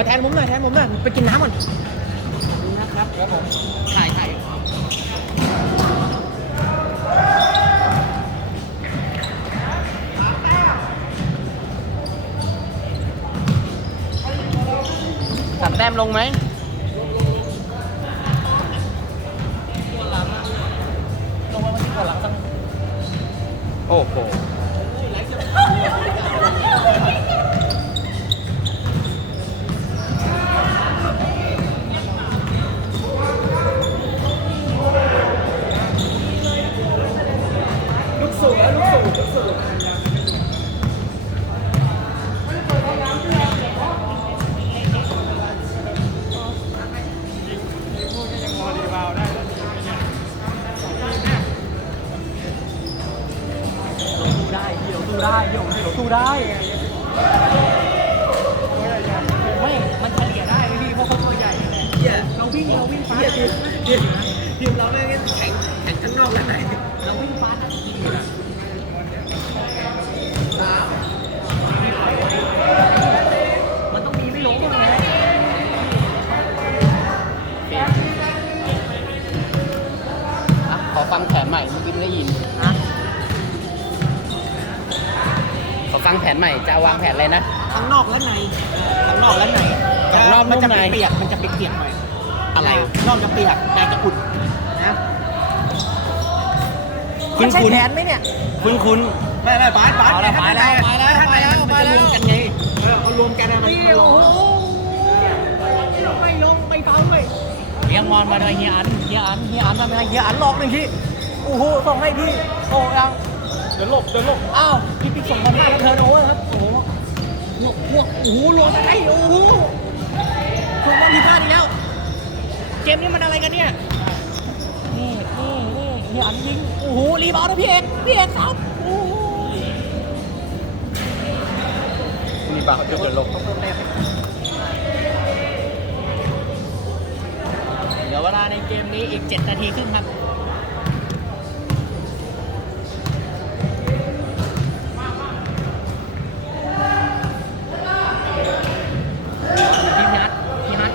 มาแทนผมหน่อยแทนผมหน่อยไปกินน้ำก่อนนะครับครับผมถ่ายถ่ายตัดแต้มลงไหม ได้เดี๋ยวสู้ได้เดี๋ยวเดี๋ยวสู้ได้ไม่มันเฉลี่ยได้ไหมพี่เพราะเขาตัวใหญ่ไงเหี้ยเราวิ่งเราวิ่งฟาเหี้ยสทีมทีมทีมเราไม่งั้นแข่งแข่งข้างนอกแล้วไหนเราวิ่งฟาสอะจริงๆอะ มันต้องมีไม่ล้มบ้างไงอะขอฟังแผนใหม่เมื่อกี้ไม่ได้ยินฮะขอฟังแผนใหม่ จะวางแผนอะไรนะข้างนอกและในข้างนอกและในข้างนอกมันจะนุ่มใน เปียกๆมันจะเปียกๆหน่อยอะไร นอกจะเปียกในจะอุ่นนะคุณมันใช่คุณแผนไหมเนี่ย คุณคุณ ไม่ไม่บาสบาสเอาละไปแล้วไปแล้วไปแล้วไปจะแล้วรวมกันไงเออเอารวมกันนะมันมันลงไม่ลงไม่เบาเลยเลี้ยงมอนมาเลยเฮียอันเฮียอันเฮียอันทำไงเฮียอันหลอกหนึ่งทีโอ้โหส่งให้พี่โอ้ยังเดินหลบเดินหลบอ้าวพี่ปิ๊กส่งมาท่าแล้วเธอโอ้ยครับโอ้โหพวกพวกโอ้โหรวมกันได้โอ้โหส่งมาทีพลาดอีกแล้ว เกมนี้มันอะไรกันเนี่ยนี่นี่นี่เฮียอันยิงโอ้โหรีบาวด์นะพี่เอกพี่เอกครับโอ้ีบางจุดเดินลงเหลือเวลาในเกมนี้อีก 7 นาทีครึ่งครับพี่นัทพี่นัท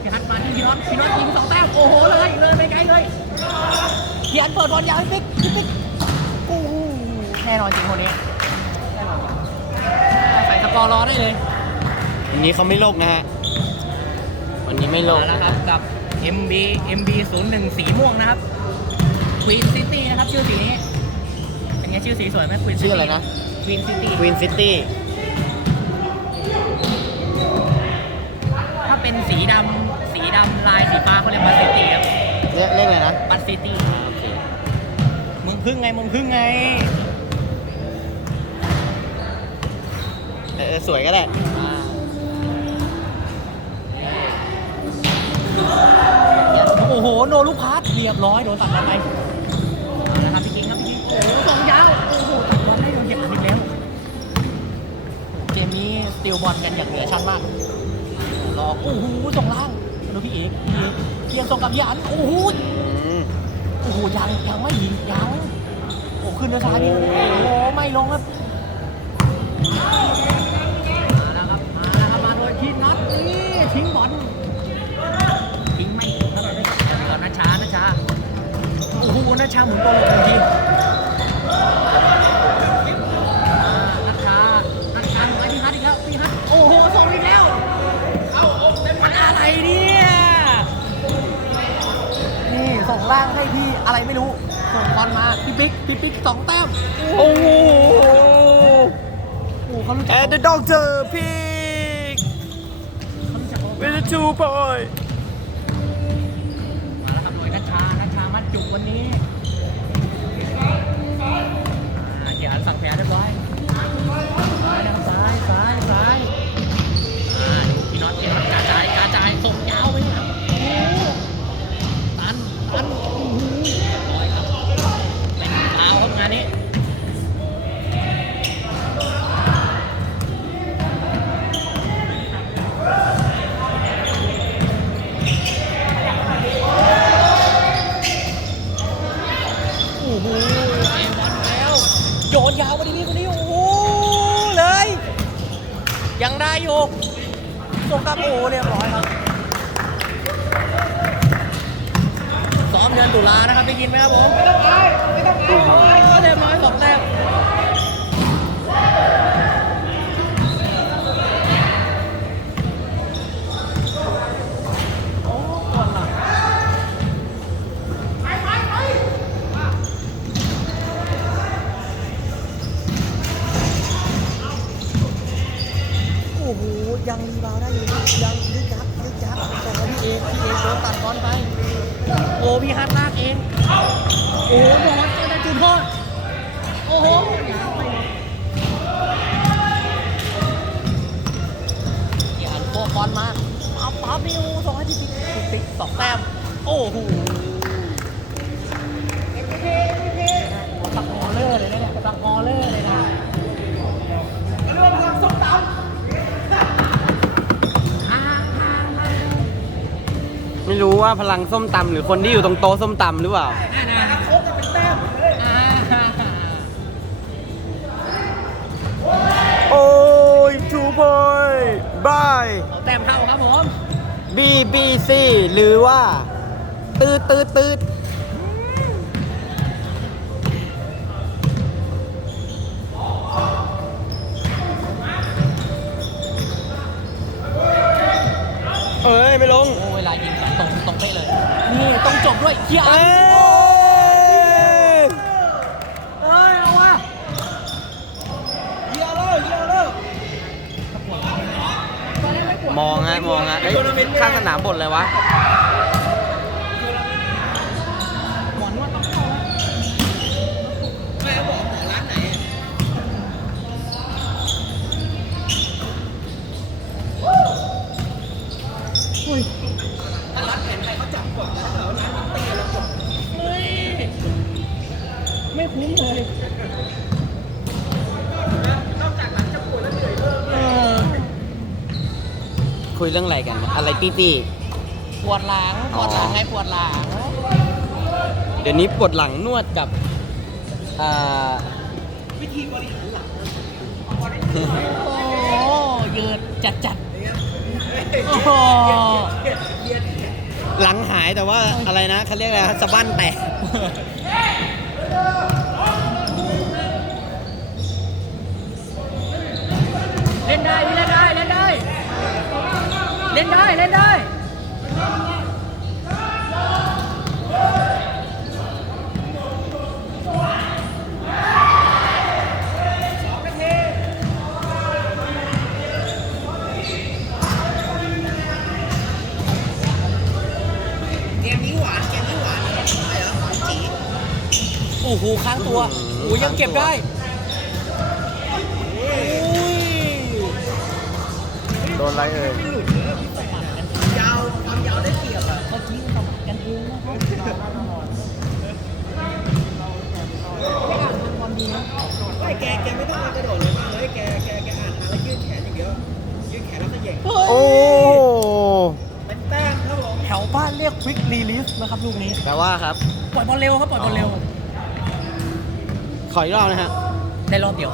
พี่นัทมาที่พี่น็อตพี่น็อตยิงสองแต้มโอ้โหเลยเลยไปไกลเลยเขียนเปิดบอลยาวให้ปิ๊กพี่ปิ๊กโอ้โหแน่นอนจริงคนนี้ ส่สกอร์รอได้เลยวันนี้เขาไม่โลกนะฮะ วันนี้ไม่โลกมาแล้วครับกับ MB MB 0 1สีม่วงนะครับ Queen City นะครับชื่อสีนี้เป็นไงชื่อสีสวยไหม Queen City ชื่ออะไรนะ Queen City ควีนซิตี้ถ้าเป็นสีดำสีดำลายสีฟ้าเขาเรียกบัตซิตี้ครับเรียกเรียกอะไรนะ บัตซิตี้เมืองพึ่งไงเมืองพึ่งไง เออสวยก็ได้โอ้โห โนลูกพาสเรียบร้อย โดนตัดบอลไปเอาละครับพี่กิ๊งครับพี่กิ๊งโอ้โหสองยาวโอ้โหตัดบอลได้โดนเหยียบอีกแล้ว เกมนี้สติลบอลกันอย่างเหนือชั้นมากรอโอ้โหส่งล่างดูพี่เอกพี่เอกเกียงส่งกับยันโอ้โหโอ้โหยังยังไม่ยิงยังโอ้ขึ้นด้วยซ้ายนี่โอ้โหไม่ลงครับ ทิ้งบอลทิ้งไม่ถึงครับเดี๋ยวไปก่อนนะช้านะช้าโอ้โหนะช้าหมุนตัวหลบทันทีอ่านัดช้านัดช้าหมุนไปที่ฮัทอีกแล้วพี่ฮัทโอ้โหส่งอีกแล้วมันอะไรเนี่ยนี่ส่งล่างให้พี่อะไรไม่รู้ ส่งบอลมาพี่ปิ๊กพี่ปิ๊กสองแต้ม โอ้โหโอ้โหเขารู้แอจักดเดอะด็อกเตอร์พิก เขารู้จักเขา เวลทูบอย มาแล้วครับหน่วยนัชชานัชชามัดจุกวันนี้อ่าเดี๋ยวอันสั่งแผลเรียบร้อยซ้ายนะครับซ้ายซ้ายซ้ายอ่าดูพี่น็อตพี่น็อตกระจายกระจายส่งยาวไปเนี่ยโอ้โหตันตันโอ้โหเรียบร้อยครับไม่มีเท้าครับงานนี้ โอ้โหเอ็มบอลแล้วโยนยาวมาดีพี่ คนนี้โอ้โหเลยยังได้อยู่ส่งกลับโอ้เรียบร้อยครับซ้อมเดือนตุลานะครับได้ยินไหมครับผมไม่ต้องไปไม่ต้องไปเรียบร้อยสองแต้ม ยังรีบาวได้อยู่ยังยึกยักยึกยักแต่ว่าพี่เอพี่เอโดนตัดบอลไป โอ้พี่ฮัทลากเอง โอ้โหบอลเอในจุดโทษโอ้โหอย่าหันโคบอลมาปั๊บปั๊บนี่โอ้สองให้ที่ติดติดสองแต้มโอ้โหตักงอเลอร์เลยนะเนี่ยตักงอเลอร์เลยนะ ไม่รู้ว่าพลังส้มตำหรือคนที่อยู่ตรงโต๊ะส้มตำหรือเปล่าโคกเป็นแต้มอ่าโอ้ยทูบอยบายเอาแต้มเท่าครับผม BBC หรือว่า ตืดตืดตืดเอ้ย ไม่ลง โอ้เวลายิงตรงตรงเป๊ะเลย นี่ ต้องจบด้วยเฮียเอ้ยเอ้ยเอาวะเฮียเลยเฮียเลยมองฮะมองฮะเอ้ยข้างสนามบทเลยวะหมอนวดต้องเข้าแม่บอกหมอร้านไหนอุ้ยร้านแผนไทยเขาจับก่อนแล้วเหรอร้าน ไม่คุ้มเลยเออคุยเรื่องอะไรกัน อะไรปี้ปี้ ปวดหลังปวดหลังไงปวดหลังเดี๋ยวนี้ปวดหลังนวดกับอ่าโอ้ยืดจัดจัดโอ้โหหลังหายแต่ว่าอะไรนะเขาเรียกอะไรนะสะบั้นแตก เล่นได้พี่เล่นได้เล่นได้ เล่ นได้ เล่นได้โอ้โหค้างตัวโอ้โหยังเก็บได้อุ้ยโดนอะไรเอ่ยย กันเองนะครับไม่แกแกไม่ต้องมากระโดดเลยมากเลยแกแกแกอ่านมาแล้วยืดแขนอย่างเดียวยืดแขนแล้วก็เหย่งโอ้เป็นแต้มครับผมแถวบ้านเรียกควิกรีลิสนะครับลูกนี้แปลว่าครับ ปล่อยบอลเร็วครับปล่อยบอลเร็ว ขออีกรอบนะฮะ ได้รอบเดียว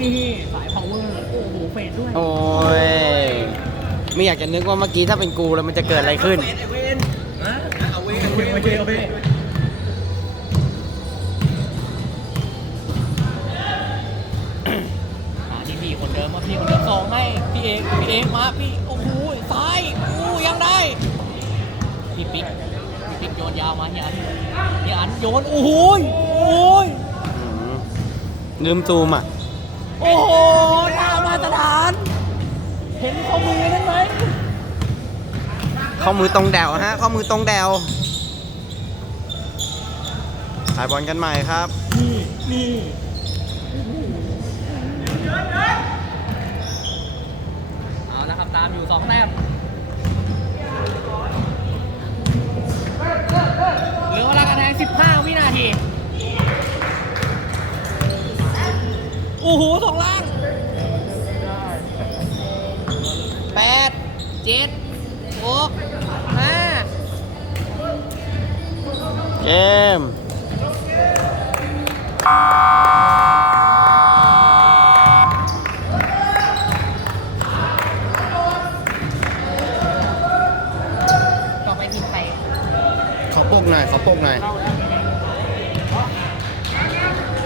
นี่นี่สาย power โอ้โหเฟดด้วย โอ้ย ไม่อยากจะนึกว่าเมื่อกี้ถ้าเป็นกูแล้วมันจะเกิดอะไรขึ้นเฟดไอเวนฮะเอาเวนเอาเวนเอาเวนเอาเวนอ่านี่พี่คนเดิมมาพี่คนเดิมสองให้พี่เอกพี่เอกมาพี่โอ้โหซ้ายโอ้ยังได้พี่ปิ๊กพี่ปิ๊กโยนยาวมาเฮียอันเฮียอันโยนโอ้โหโอ้ยอืมลืมซูมอะโอ้โหหน้ามาตรฐาน เห็นข้อมือนั่นไหมข้อมือตรงแดวฮะข้อมือตรงแดวถ่ายบอลกันใหม่ครับนี่นี่เอาละครับตามอยู่สองแต้มเหลือเวลาคะแนน15 วินาที โอ้โหสองล่าง เจ็ดหกห้าเกม